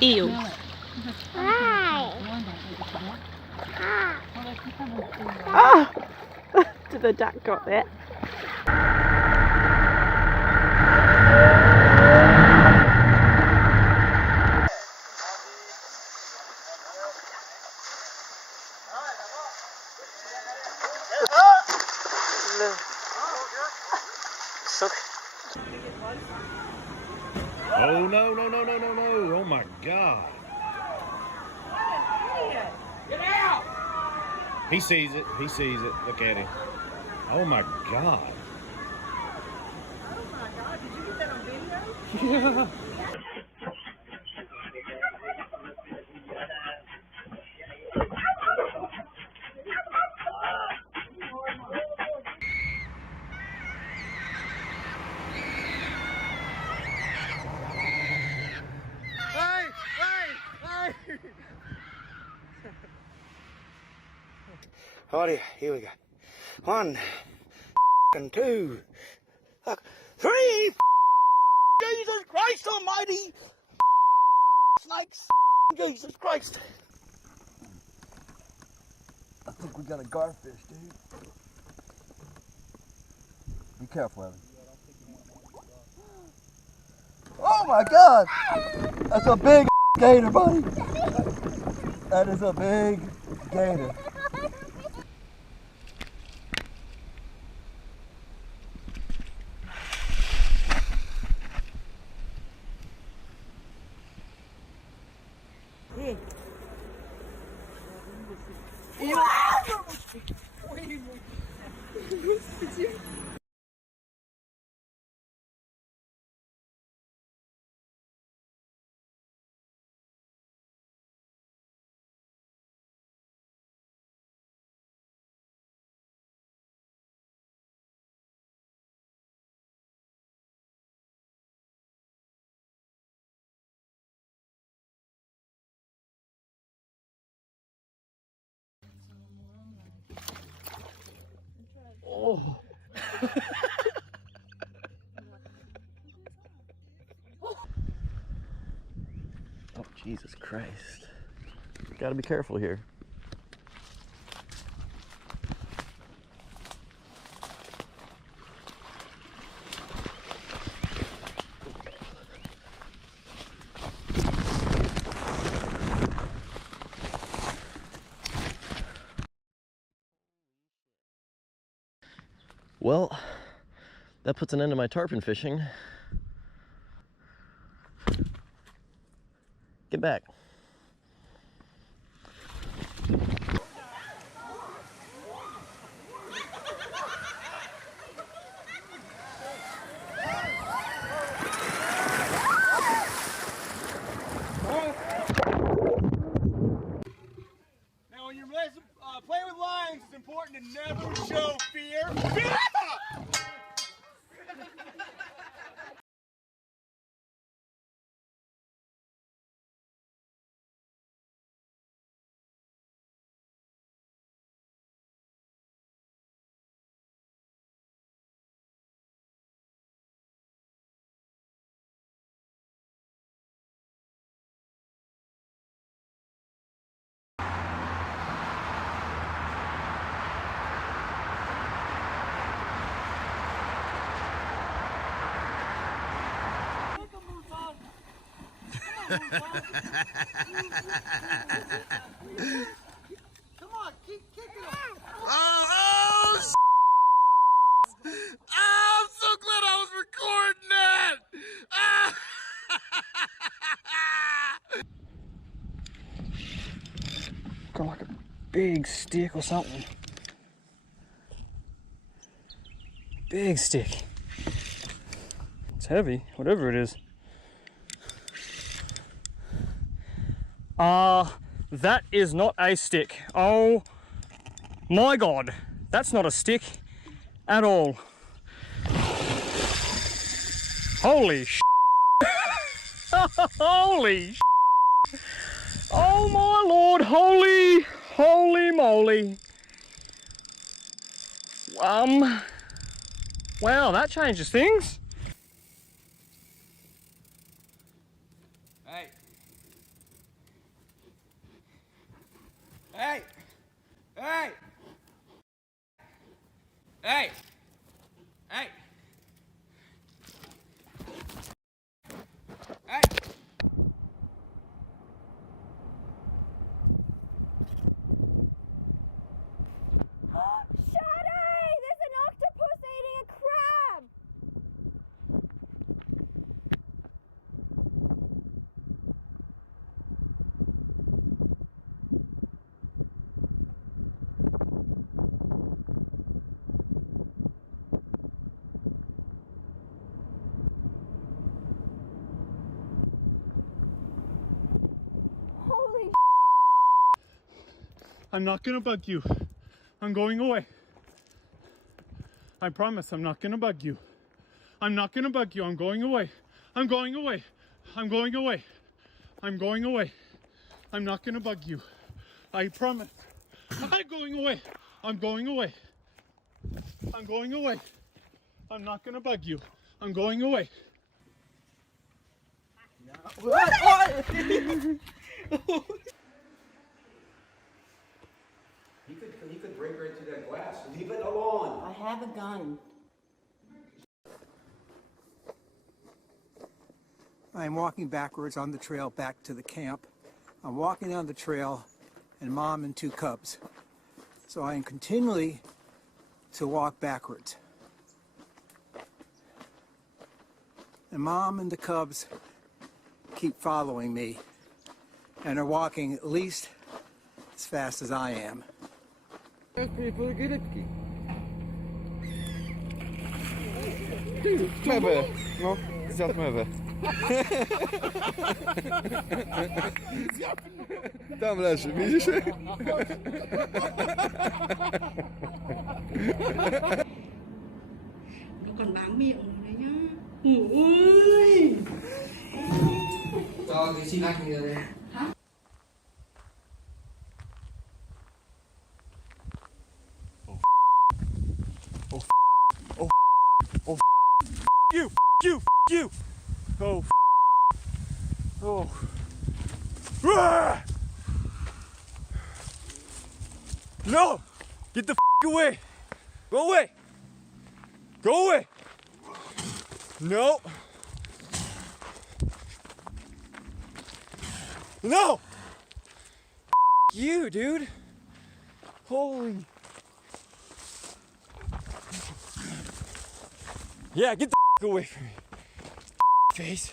Ew. Ah! Did the duck got that? Oh no, no, no, no, no, no. Oh my God. Get out! He sees it. He sees it. Look at him. Oh my God. Oh my God, did you get that on video? Yeah. Alrighty, here we go. 1, and 2, 3. Jesus Christ Almighty! Snakes! Jesus Christ! I think we got a garfish, dude. Be careful, Evan. Oh my God! That's a big gator, buddy. That is a big gator. Oh. Oh, Jesus Christ. Gotta be careful here. Well, that puts an end to my tarpon fishing. Get back. Now, when you're playing with lines, it's important to never show fear. Come on, keep kicking him. Oh, I'm so glad I was recording that. Got like a big stick or something. Big stick. heavy, whatever it is. That is not a stick. Oh my God, that's not a stick at all. Holy sh**. Holy sh**. Oh my Lord, holy moly. Wow, that changes things. Hey. Hey. Hey. Hey. Hey. Hey. Shadi! There's an octopus eating a crab! Holy I'm not gonna bug you. I'm going away. I promise I'm not gonna bug you. I'm not gonna bug you. I'm going away. I'm going away. I'm going away. I'm going away. I'm not gonna bug you. I promise. I'm going away. I'm going away. I'm going away. I'm not gonna bug you. I'm going away. He could break right through that glass. Leave it alone. I have a gun. I'm walking backwards on the trail back to the camp. I'm walking down the trail and Mom and 2 cubs. So I am continually to walk backwards. And Mom and the cubs keep following me and are walking at least as fast as I am. Mewy, no, zjadł mewy. Tam leży, widzisz? แล้วก่อนล้างมีดออกมาเลยนะโอ้ย Cho thì xin anh You. Oh. Oh. Ah! No! Get the away! Go away! Go away! No! No! You, dude! Holy... Yeah, get the away from me. Face.